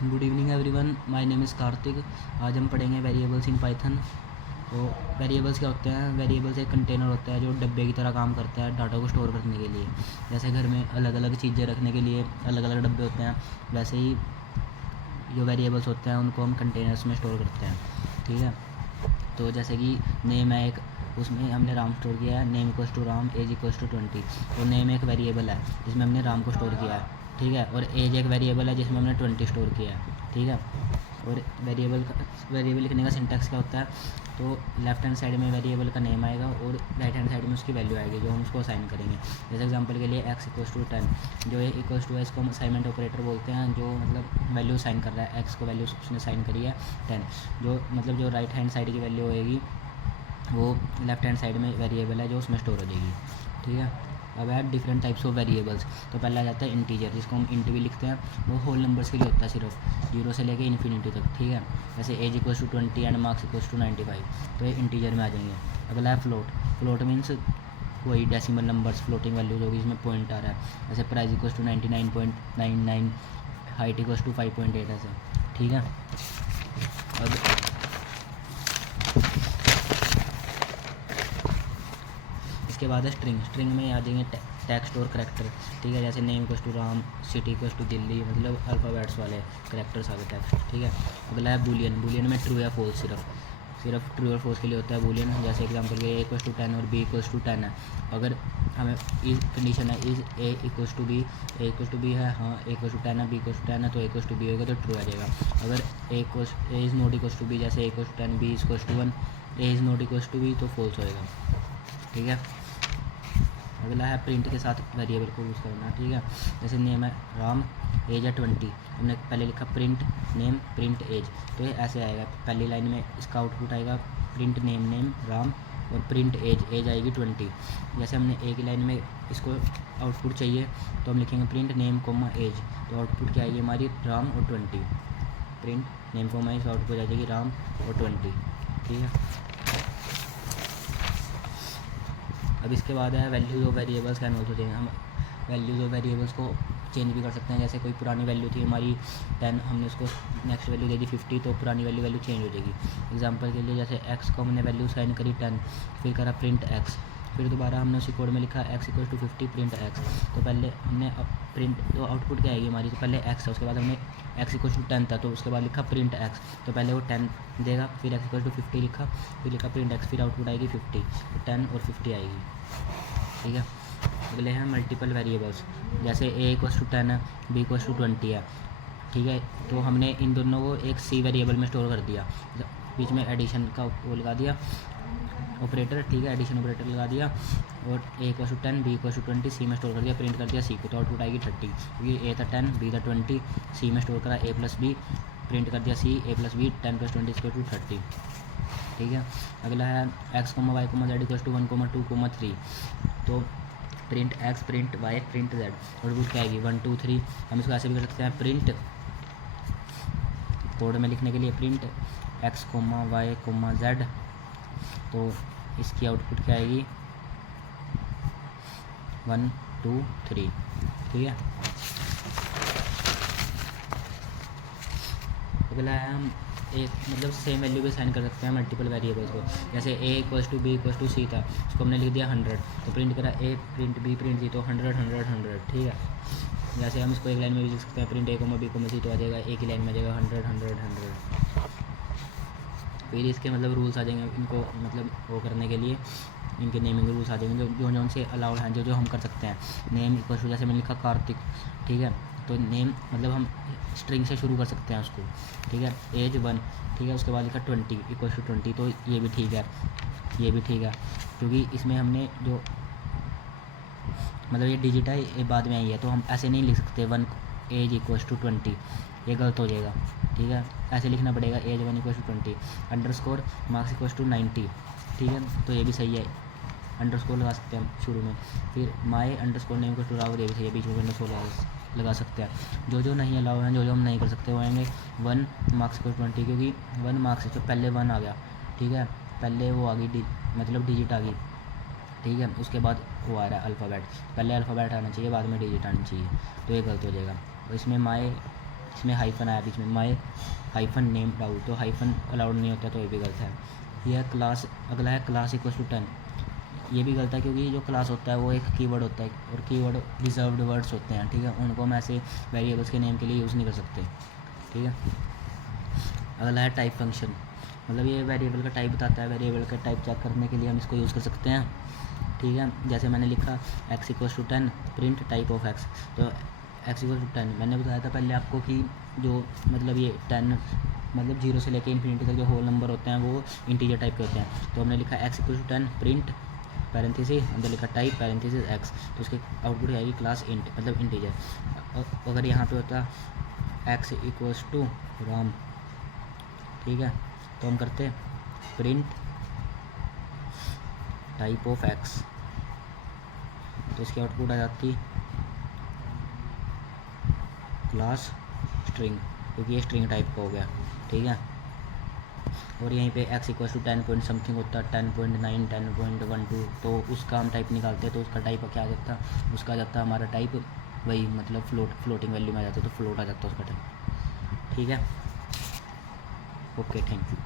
Good evening everyone, my name is Kartik. आज हम पढ़ेंगे वेरिएबल्स इन पाइथन। तो वेरिएबल्स क्या होते हैं? वेरिएबल्स एक कंटेनर होता है जो डब्बे की तरह काम करता है डाटा को स्टोर करने के लिए। जैसे घर में अलग अलग चीज़ें रखने के लिए अलग अलग डब्बे होते हैं, वैसे ही जो वेरिएबल्स होते हैं उनको हम कंटेनर्स में स्टोर करते हैं। ठीक है, तो जैसे कि नेम है एक, उसमें हमने राम स्टोर किया है, name equals to Ram, age equals to 20। तो नेम एक वेरिएबल है जिसमें हमने राम को स्टोर किया है। ठीक है, और एज एक वेरिएबल है जिसमें हमने 20 स्टोर किया है। ठीक है, और वेरिएबल लिखने का सिंटैक्स क्या होता है? तो लेफ्ट हैंड साइड में वेरिएबल का नेम आएगा और राइट हैंड साइड में उसकी वैल्यू आएगी जो हम उसको असाइन करेंगे। जैसे एग्जांपल के लिए x इक्वल्स टू 10, जो है इक्वल्स टू है, इसको हम असाइनमेंट ऑपरेटर बोलते हैं, जो मतलब वैल्यू असाइन कर रहा है। x को वैल्यू उसने असाइन करी है 10, जो मतलब जो राइट हैंड साइड की वैल्यू होएगी वो लेफ्ट हैंड साइड में वेरिएबल है जो उसमें स्टोर हो जाएगी। ठीक है, अब है डिफरेंट टाइप्स ऑफ वेरिएबल्स। तो पहला आ जाता है इंटीजर, जिसको हम इंट भी लिखते हैं। वो होल नंबर्स के लिए होता है, सिर्फ 0 से लेके इन्फिनिटी तक। ठीक है, जैसे age equals to 20 and marks equals to 95, तो ये इंटीजर में आ जाएंगे। अगला है फ्लोट। फ्लोट मीन्स वही डेसिमल नंबर्स, फ्लोटिंग वैल्यूज होगी जिसमें पॉइंट आ रहा है। जैसे price equals to 99.99, height equals to 5.8 ऐसे। ठीक है, अब इसके बाद है स्ट्रिंग। स्ट्रिंग में आ जाएंगे टेक्स्ट और करैक्टर। ठीक है, जैसे name equals to Ram, city equals to Delhi, मतलब अल्फ़ाबेट्स वाले करैक्टर्स आ गए टेक्स्ट। ठीक है, अगला है बूलियन। बूलियन में ट्रू या फॉल्स, सिर्फ ट्रू और फॉल्स के लिए होता है बूलियन। जैसे एग्जांपल के ए इक्वल्स टू 10 और बी इक्वल्स टू 10 है, अगर हमें इस कंडीशन है is A equals to B, A equals to B है, हाँ ए इक्वल्स टू 10 है, बी इक्वल्स टू 10 है, तो ए इक्वल्स टू बी होगा तो ट्रू आ जाएगा। अगर A is not equals to B, जैसे A equals to 10, B equals to 1, A is not equals to B, तो फॉल्स होएगा। ठीक है, अगला है प्रिंट के साथ वेरिएबल को यूज़ करना। ठीक है, जैसे नेम है राम, एज है 20, हमने पहले लिखा प्रिंट नेम प्रिंट एज, तो ये ऐसे आएगा। पहली लाइन में इसका आउटपुट आएगा प्रिंट नेम नेम राम और प्रिंट एज, एज आएगी 20। जैसे हमने एक ही लाइन में इसको आउटपुट चाहिए तो हम लिखेंगे प्रिंट नेम कोमा एज, तो आउटपुट क्या आएगी हमारी राम और 20। Print name comma age, output आ जाएगी राम और 20। ठीक है, अब इसके बाद है values of variables can also change. हम वैल्यूज़ ऑफ वेरिएबल्स को चेंज भी कर सकते हैं। जैसे कोई पुरानी वैल्यू थी हमारी 10, हमने उसको नेक्स्ट वैल्यू दे दी 50, तो पुरानी वैल्यू चेंज हो जाएगी। एग्जांपल के लिए जैसे x को हमने वैल्यू साइन करी 10, फिर करा प्रिंट x, फिर दोबारा हमने उसी कोड में लिखा x equal to 50 print x। तो पहले हमने प्रिंट, तो आउटपुट क्या आएगी हमारी, तो पहले x था, उसके बाद हमने x इक्वल टू 10 था, तो उसके बाद लिखा प्रिंट x, तो पहले वो 10 देगा, फिर x इक्वल टू 50 लिखा, फिर लिखा प्रिंट x, फिर आउटपुट आएगी 50, तो 10 और 50 आएगी। ठीक है, अगले हैं मल्टीपल वेरिएबल्स। जैसे ए इक्वल्स टू 10 है, बी इक्वल्स टू 20 है। ठीक है, तो हमने इन दोनों को एक सी वेरिएबल में स्टोर कर दिया, बीच में एडिशन का वो लगा दिया ऑपरेटर। ठीक है, एडिशन ऑपरेटर लगा दिया, और A equals to 10, B equals to 20, C में स्टोर कर दिया, प्रिंट कर दिया सी को, तो आउटपुट आएगी 30, क्योंकि ए था 10, बी था 20, सी में स्टोर करा ए प्लस बी, प्रिंट कर दिया C, A plus B, 10 plus 20 equal to 30। ठीक है, अगला है X comma Y comma Z equals to 1 comma 2 comma 3, तो print X print Y print Z, output क्या आएगी 1 2 3। हम इसको ऐसे भी कर सकते हैं, प्रिंट कोड में लिखने के लिए print x comma Y comma z, तो इसकी आउटपुट क्या आएगी 1 2 3। ठीक है, अगला है हम एक मतलब सेम वैल्यू भी साइन कर सकते हैं मल्टीपल वेरिएबल्स को। जैसे A equals to B equals to C था, उसको हमने लिख दिया 100, तो प्रिंट करा A print B print C, तो 100 100 100। ठीक है, जैसे हम इसको एक लाइन में भी लिख सकते हैं, प्रिंट ए कोमा बी कोमा सी, तो आ जाएगा एक ही लाइन में आ जाएगा 100 100 100। फिर इसके मतलब रूल्स आ जाएंगे इनको मतलब वो करने के लिए, इनके नेमिंग रूल्स आ जाएंगे जो जो उनसे अलाउड हैं, जो जो हम कर सकते हैं। नेम इक्वल्स टू, जैसे मैंने लिखा कार्तिक, ठीक है, तो नेम मतलब हम स्ट्रिंग से शुरू कर सकते हैं उसको। ठीक है, एज 1, ठीक है, उसके बाद लिखा 20 इक्वल्स टू 20, तो ये भी ठीक है, ये भी ठीक है, क्योंकि इसमें हमने जो मतलब ये डिजिट है ये बाद में आई है, तो हम ऐसे नहीं लिख सकते 1 एज इक्वल्स टू 20, ये गलत हो जाएगा। ठीक है, ऐसे लिखना पड़ेगा age 1 equals to 20, underscore marks equals to 90। ठीक है, तो ये भी सही है, अंडरस्कोर लगा सकते हैं हम शुरू में। फिर my underscore name equals to Rahul, ये भी सही है, बीच में अंडरस्कोर लगा सकते हैं। जो जो नहीं अलाउ हैं, जो जो हम नहीं कर सकते वो आएंगे 1 मार्क्स इक्वल 20, क्योंकि 1 मार्क्स तो पहले 1 आ गया। ठीक है, पहले वो आ गई मतलब डिजिट आ गई। ठीक है, उसके बाद वो आ रहा है अल्फ़ाबेट, पहले अल्फ़ाबेट आना चाहिए बाद में डिजिट आनी चाहिए, तो ये गलत हो जाएगा। तो इसमें माई इसमें हाइफन आया बीच में, माई हाइफन नेम डाउट, तो हाइफन अलाउड नहीं होता, तो ये भी गलत है। यह क्लास, अगला है क्लास इक्वल टू 10, ये भी गलत है क्योंकि जो क्लास होता है वो एक कीवर्ड होता है और कीवर्ड रिजर्व्ड वर्ड्स होते हैं, ठीक है, उनको हम ऐसे वेरिएबल्स के नेम के लिए यूज़ नहीं कर सकते, ठीक है। अगला है टाइप फंक्शन, मतलब ये वेरिएबल का टाइप बताता है, वेरिएबल का टाइप चेक करने के लिए हम इसको यूज़ कर सकते हैं, ठीक है। जैसे मैंने लिखा x equal to 10 print type of x, तो x इक्वल टू 10 मैंने बताया था पहले आपको कि जो मतलब ये 10 मतलब 0 से लेकर इन्फिनिटी तक जो होल नंबर होते हैं वो इंटीजर टाइप के होते हैं। तो हमने लिखा x equal to 10 print parenthesis अंदर लिखा टाइप पैरेंथेसिस x, तो उसके आउटपुट आएगी क्लास इंट मतलब इंटीजर। अगर यहाँ पे होता x इक्वल्स टू राम, ठीक है, तो हम करते प्रिंट टाइप ऑफ x, तो इसकी आउटपुट आ जाती क्लास स्ट्रिंग, क्योंकि ये स्ट्रिंग टाइप का हो गया, ठीक है। और यहीं पे x equal to 10 point something होता है 10.9 10.12, तो उसका हम टाइप निकालते हैं, तो उसका टाइप क्या आ जाता, उसका आ जाता हमारा टाइप वही मतलब फ्लोटिंग वैल्यू में आ जाता, तो फ्लोट आ जाता उसका टाइप, ठीक है। Okay, thank you.